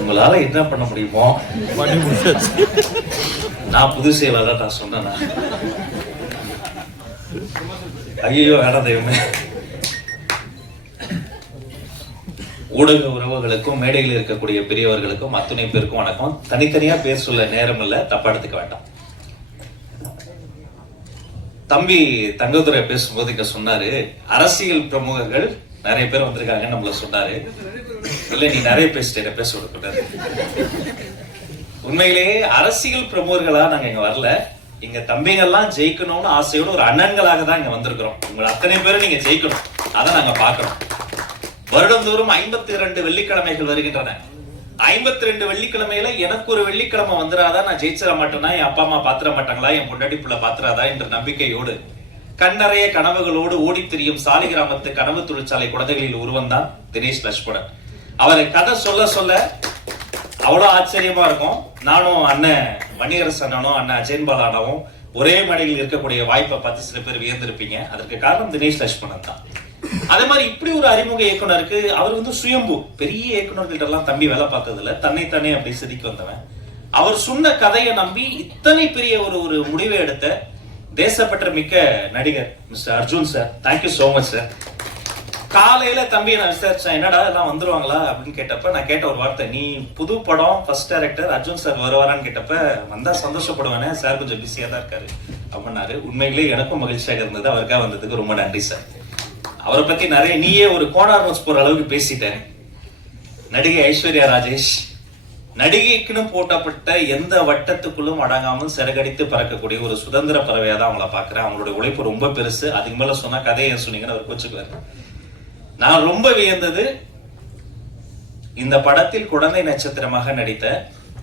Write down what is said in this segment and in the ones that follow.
உங்களால என்ன பண்ண முடியுமோ நான் புது செயலாளர் நான் சொன்னேன். ஐயோ வேணாம் தெய்வமே. ஊடக உறவுகளுக்கும் மேடையில் இருக்கக்கூடிய பெரியவர்களுக்கும் அத்துணை பேருக்கும் வணக்கம். தனித்தனியா பேர் சொல்ல நேரம் இல்ல, தப்பா எடுத்துக்க வேண்டாம். தம்பி தங்கதுரை பேசும்போது இங்க சொன்னாரு, அரசியல் பிரமுகர்கள் நிறைய பேர் வந்திருக்காங்க நம்மள சொன்னாரு. இல்ல நீ நிறைய பேசிட்ட, பேச விடக்கூடாது. உண்மையிலேயே அரசியல் பிரமுகர்களா நாங்க இங்க வரல. இங்க தம்பிங்கெல்லாம் ஜெயிக்கணும்னு ஆசையோட ஒரு அண்ணன்களாக தான் இங்க வந்திருக்கிறோம். உங்களை அத்தனை பேரும் நீங்க ஜெயிக்கணும், அதை நாங்க பாக்குறோம். வருடந்தோறும் 52 வெள்ளிக்கிழமைகள் வருகின்றன. 52 வெள்ளிக்கிழமையில எனக்கு ஒரு வெள்ளிக்கிழமை வந்துடாதான் நான் ஜெயிச்சிட மாட்டேன்னா, என் அப்பா அம்மா பாத்திர மாட்டாங்களா, என் பொண்டாட்டி புள்ள பாத்திராதா என்ற நம்பிக்கையோடு கண்ணறைய கனவுகளோடு ஓடி திரியும் சாலிகிராமத்து கனவு தொழிற்சாலை குழந்தைகளில் ஒருவன் தான் தினேஷ் லட்சுமணன். அவரை கதை சொல்ல சொல்ல அவ்வளவு ஆச்சரியமா இருக்கும். நானும் அண்ணன் மணியரசன் அண்ணனும் அண்ணன் அஜயன்பாலானவும் ஒரே மேடையில் இருக்கக்கூடிய வாய்ப்பை பார்த்து சில பேர் வியந்திருப்பீங்க. அதற்கு காரணம் தினேஷ் லட்சுமணன் தான். அதே மாதிரி இப்படி ஒரு அறிமுக இயக்குனருக்கு அவர் சுயம்பு, பெரிய இயக்குனர்கிட்ட எல்லாம் தம்பி வேலை பார்த்ததுல தன்னைத்தானே அப்படி செதுக்கி வந்தவன். அவர் சொன்ன கதையை நம்பி இத்தனை பெரிய ஒரு முடிவை எடுத்த தேசப்பற்ற மிக்க நடிகர் mister Arjun sir. Thank you so much sir. காலையில தம்பியை நான் விசாரிச்சேன், என்னடா எல்லாம் வந்துருவாங்களா அப்படின்னு கேட்டப்ப நான் கேட்ட ஒரு வார்த்தை, நீ புது படம் ஃபர்ஸ்ட் டைரக்டர் அர்ஜுன் சார் வருவாரான்னு கேட்டப்ப, வந்தா சந்தோஷப்படுவானே சார், கொஞ்சம் பிஸியா தான் இருக்காரு அப்படின்னாரு. உண்மையிலேயே எனக்கும் மகிழ்ச்சியாக இருந்தது. அவருக்காக வந்ததுக்கு ரொம்ப நன்றி சார். அவரை பத்தி நிறைய நீயே ஒரு கோனார் நோட்ஸ் போற அளவுக்கு பேசிட்டேன். நடிகை ஐஸ்வர்யா ராஜேஷ் நடிகைக்குன்னு போட்டப்பட்ட எந்த வட்டத்துக்குள்ளும் அடங்காமல் சிறகடித்து பறக்கக்கூடிய ஒரு சுதந்திர பறவையா தான் அவங்கள பாக்குறேன். அவங்களுடைய உழைப்பு ரொம்ப பெருசு. அதுக்கு மேல சொன்னா கதையை சொன்னீங்கன்னு அவர் கோச்சுக்குவாரு. நான் ரொம்ப வியந்தது, இந்த படத்தில் குழந்தை நட்சத்திரமாக நடித்த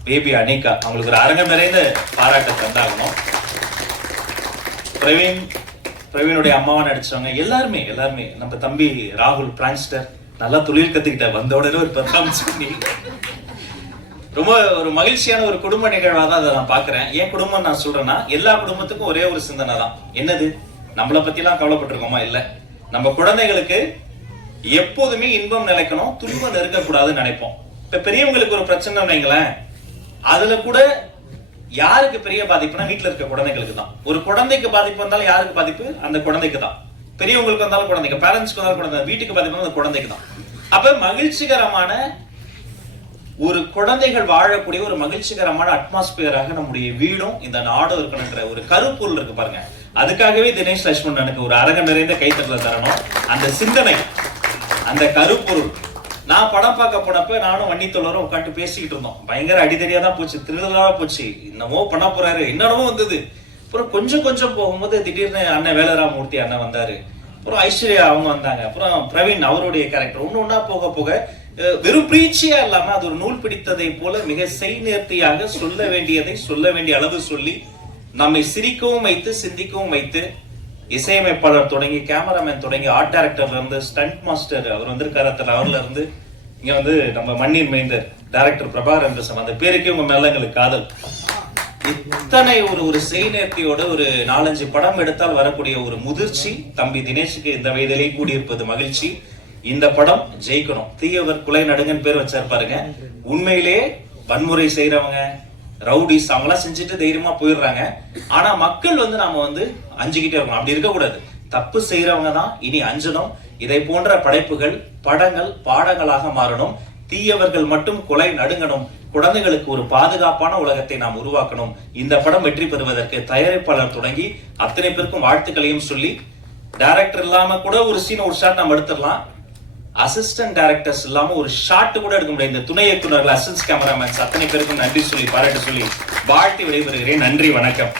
பேபி அனிகா. அவங்களுக்கு ஒரு அரங்கம் நிறைந்த பாராட்ட தந்தாகணும். பிரவீனுடைய அம்மாவா நடிச்சவங்க எல்லாருமே நம்ம தம்பி ராகுல் பிரான்ஸ்டர் நல்லா தொழில் கத்துக்கிட்ட, வந்த உடனே ஒரு பர்ஃபார்மன்ஸ் பண்ணி ரொம்ப ஒரு மகிழ்ச்சியான ஒரு குடும்ப நிகழ்வா தான் அதை நான் பாக்குறேன். ஏன் குடும்பம் நான் சொல்றேன்னா, எல்லா குடும்பத்துக்கும் ஒரே ஒரு சிந்தனை தான். என்னது, நம்மளை பத்தி எல்லாம் கவலைப்பட்டிருக்கோமா? இல்ல, நம்ம குழந்தைகளுக்கு எப்போதுமே இன்பம் நிலைக்கணும், துன்பம் நெருங்கக்கூடாதுன்னு நினைப்போம். இப்ப பெரியவங்களுக்கு ஒரு பிரச்சனை வைங்களேன், அதுல கூட யாருக்கு பெரிய பாதிப்புனா வீட்டுல இருக்க குழந்தைகளுக்கு தான். ஒரு குழந்தைக்கு பாதிப்பு வந்தாலும் யாருக்கு பாதிப்பு? அந்த குழந்தைக்கு தான். பெரியவங்களுக்கு வந்தாலும் குழந்தைக்கு, பேரண்ட்ஸ்க்கு வந்தாலும் குழந்தை, வீட்டுக்கு பாதிப்பு அந்த குழந்தைக்கு தான். அப்ப மகிழ்ச்சிகரமான ஒரு குழந்தைகள் வாழக்கூடிய ஒரு மகிழ்ச்சிகரமான அட்மாஸ்பியராக நம்முடைய வீடும் இந்த நாடும் இருக்கணுன்ற ஒரு கருப்பொருள் இருக்கு பாருங்க. அதுக்காகவே தினேஷ் லட்சுமணனுக்கு ஒரு அரங்கம் நிறைந்த கைத்தட்டல தரணும். அந்த சிந்தனை, அந்த கருப்பொருள். நான் படம் பார்க்க போனப்ப நானும் வன்னித்தோழரும் உட்காந்து பேசிக்கிட்டு இருந்தோம். பயங்கர அடிதடியா தான் போச்சு, திருடலா போச்சு. என்னமோ பண்ண போறாரு, என்னமோ வந்தது. அப்புறம் கொஞ்சம் போகும்போது திடீர்னு அண்ணன் வேலராமூர்த்தி அண்ணன் வந்தாரு. அப்புறம் ஐஸ்வர்யா அவங்க வந்தாங்க. அப்புறம் பிரவீன் அவருடைய கேரக்டர். ஒண்ணு போக வெறும் பிரீச்சியா இல்லாம அது ஒரு நூல் பிடித்ததை போல மிக செய்நேர்த்தியாக சொல்ல வேண்டியதை சொல்ல வேண்டிய அளவு சொல்லி நம்மை சிரிக்கவும் வைத்து சிந்திக்கவும் வைத்து, இசையமைப்பாளர் தொடங்கி கேமராமேன் தொடங்கி ஆர்ட் டைரக்டர்ல இருந்து ஸ்டண்ட் மாஸ்டர் அவர் வந்திருக்காரு, அவர்ல இருந்து இங்க நம்ம மண்ணின் மைந்தர் டைரக்டர் பிரபாகரன், அந்த பேருக்கே உங்க மேல எங்களுக்கு காதல். இத்தனை ஒரு செய்நேர்த்தியோட ஒரு 4-5 படம் எடுத்தால் வரக்கூடிய ஒரு முதிர்ச்சி தம்பி தினேஷுக்கு இந்த வயதிலே கூடியிருப்பது மகிழ்ச்சி. இந்த படம் ஜெயிக்கணும். தீயவர் குலை நடுங்கன்னு பேர் வச்சாரு பாருங்க. உண்மையிலே வன்முறை செய்யறவங்க, ரவுடிஸ், அவங்களாம் செஞ்சுட்டு தைரியமா போயிடுறாங்க. ஆனா மக்கள் நாம அஞ்சுக்கிட்டே இருக்கணும். அப்படி இருக்கக்கூடாது. தப்பு செய்யறவங்க தான் இனி அஞ்சணும். இதை போன்ற படைப்புகள், படங்கள் பாடங்களாக மாறணும். தீயவர்கள் மட்டும் கொலை நடுங்கணும். குழந்தைகளுக்கு ஒரு பாதுகாப்பான உலகத்தை நாம் உருவாக்கணும். இந்த படம் வெற்றி பெறுவதற்கு தயாரிப்பாளர் தொடங்கி அத்தனை பேருக்கும் வாழ்த்துக்களையும் சொல்லி, டைரக்டர் இல்லாம கூட ஒரு சீன் ஒரு ஷாட் நம்ம எடுத்துடலாம். அசிஸ்டன்ட் டைரக்டர்ஸ் இல்லாம ஒரு ஷாட் கூட எடுக்க முடியாது. இந்த துணை இயக்குநர்கள், அசிஸ்டன்ட் கேமராமேன்ஸ் அத்தனை பேருக்கும் நன்றி சொல்லி பாராட்டு சொல்லி வாழ்த்தி விடைபெறுகிறேன். நன்றி, வணக்கம்.